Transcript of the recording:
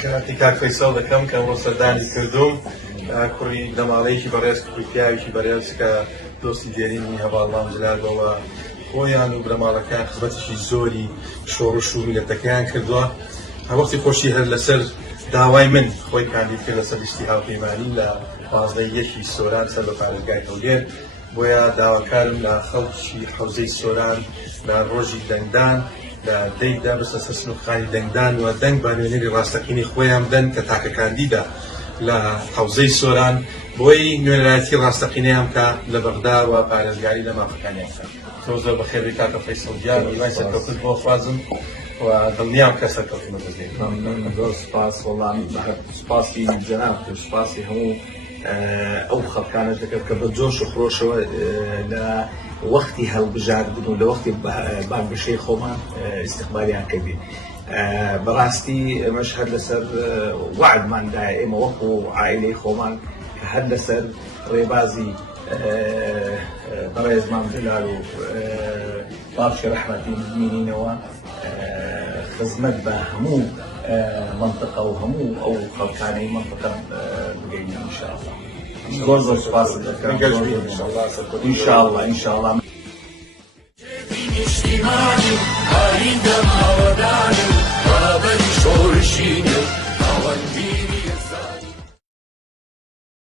خێراتی کاک فەیسەڵ دەکەم کە بۆ سەردانی کردوم کوڕی دەماڵەیەکی بەڕێز کوڕی پیاوێکی بەڕێز کە دۆستی دێرینی هەواڵڵام جلالەوە خۆیان و برەماڵەکان خزمەتێکی زۆری شۆڕش و میلەتەکەیان کردووە. وەختی خۆشی هەر لەسەر داوای من خۆی کاندید کرد لەسەر لیستی هاوپەیمانی لە 15 سۆران سەر بە پارێزگای هەولێر. بۆیە داواکارم لە خەڵکی حەوزەی سۆران لە ڕۆژی دەنگدان لە دەیدا بستە سەر سنوورخانی دەنگدان و دەنگ بە نوێنەری ڕاستەقینی خۆیان بدەن کە تاکە کاندیدا لە حەوزەی سۆران بۆی نوێنەرایەتی ڕاستەقینەیان بکە لە بەغدا و پارێزگاری لە مافەکانیان بکە. تۆ زۆر بەخێری کاکە فەیسەڵ گیان هیوای سەرکەوتن بۆ خوازم و دڵنیام کە سەرکەوتنە بەزێت. زۆر سوپاس وەڵام سوپاسی جەناب سوپاسی هەموو ئەو خەڵکانش دەکەم کە بە جۆش و خۆشەوە لە وەختی هەڵبژاردن و لە وەختی بانگشەی خۆمان ئیستیقبالیان کردین. بەڕاستی ئەمەش هەر لەسەر وعدماندایە ئێمە وەکو عائیلەی خۆمان کە هەر لەسەر ڕێبازی بەڕێزمان جلال و باوشی ڕەحمەتی ببینینەوە خزمەت بە هەموو منطقە و هەموو ئەو خەڵکانەی منطقە بگەینە ئینشاءالله. زۆر زۆر سوپاس دەکەم ئینشاءالله.